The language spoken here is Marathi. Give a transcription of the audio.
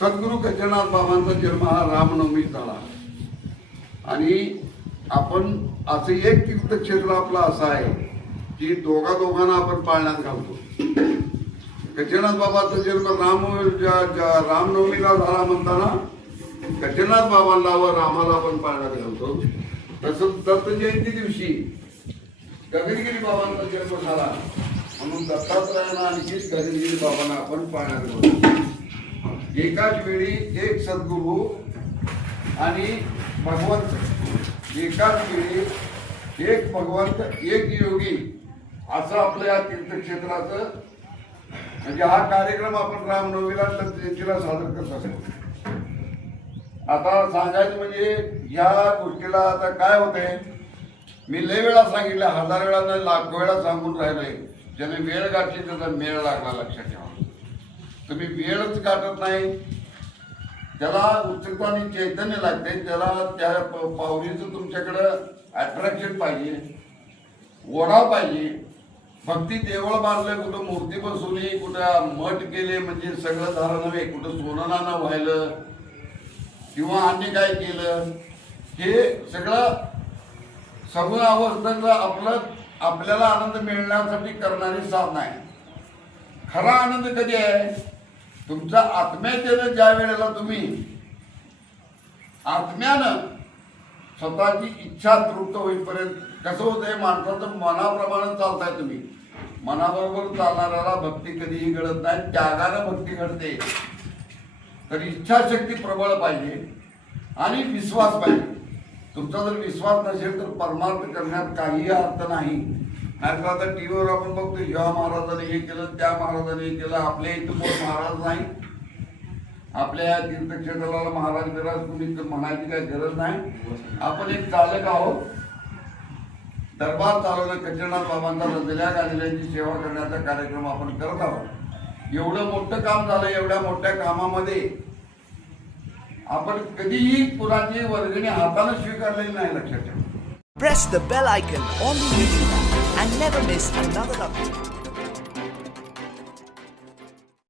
सद्गुरू गजानन बाबांचा जन्म हा रामनवमीत झाला आणि आपण असं एक तीर्थक्षेत्र आपलं असं आहे की दोघांना आपण पाळण्यात घालतो. गजानन बाबाचा जन्म रामनवमीला झाला म्हणताना गजानन बाबांना व रामाला आपण पाळण्यात घालतो. तसंच दत्त जयंती दिवशी गगनगिरी बाबांचा जन्म झाला म्हणून दत्तात्रयांना आणखी गगनगिरी बाबांना आपण पाळण्यात घालतो. एकाच वेळी एक सद्गुरू आणि भगवंत, एकाच वेळी एक भगवंत एक योगी असं आपल्या या तीर्थक्षेत्राचं म्हणजे हा कार्यक्रम आपण रामनवमीला जयंतीला सादर करत असतो. आता सांगायचं म्हणजे या गोष्टीला आता काय होतंय, मी लय वेळा सांगितलं, 1000 वेळा नाही लाखो वेळा सांगून राहिलोय. ज्याने वेळ गाठली त्याचा मेळ लागला. लक्षात ठेवा, तुम्ही वेळच गाठत नाही. त्याला उत्सुकता आणि चैतन्य लागते, त्याला त्या पावरीचं तुमच्याकडं अट्रॅक्शन पाहिजे, ओढाव पाहिजे. भक्ती देवळ बांधलं, कुठं मूर्ती बसवली, कुठं मठ केले म्हणजे सगळं झालं नव्हे, कुठं सोनं नाणं व्हायलं किंवा अन्य काय केलं, हे सगळं सगुण अवस्थेचं आपल्याला आनंद मिळण्यासाठी करणारी साधना आहे. खरा आनंद कधी आहे, तुमचा आत्म्यातेनं ज्या वेळेला तुम्ही आत्म्यानं स्वतःची इच्छा तृप्त होईपर्यंत. कसं होतंय, माणसाचं मनाप्रमाणे चालताय तुम्ही, मनाबरोबर चालणाऱ्याला भक्ती कधीही घडत नाही, त्यागानं भक्ती घडते. तर इच्छाशक्ती प्रबळ पाहिजे आणि विश्वास पाहिजे. तुमचा जर विश्वास नसेल तर परमार्थ करण्यात काही अर्थ नाही. नाहीतर आता टीव्हीवर आपण बघतो, ह्या महाराजाने हे केलं, त्या महाराजाने हे केलं. आपल्या इथं कोण महाराज नाही, आपल्या तीर्थक्षेत्राला महाराज बिराज कुणी म्हणायची काही गरज नाही. आपण एक चालक आहोत. दरबार चालवणं, गजानन बाबांचा रंजल्या गाजल्यांची सेवा करण्याचा कार्यक्रम आपण करत आहोत. एवढं मोठं काम झालं, एवढ्या मोठ्या कामामध्ये आपण कधीही कुणाची वर्गणी हाताने स्वीकारलेली नाही. लक्षात ठेवा. Press the bell icon on the YouTube app and never miss another update.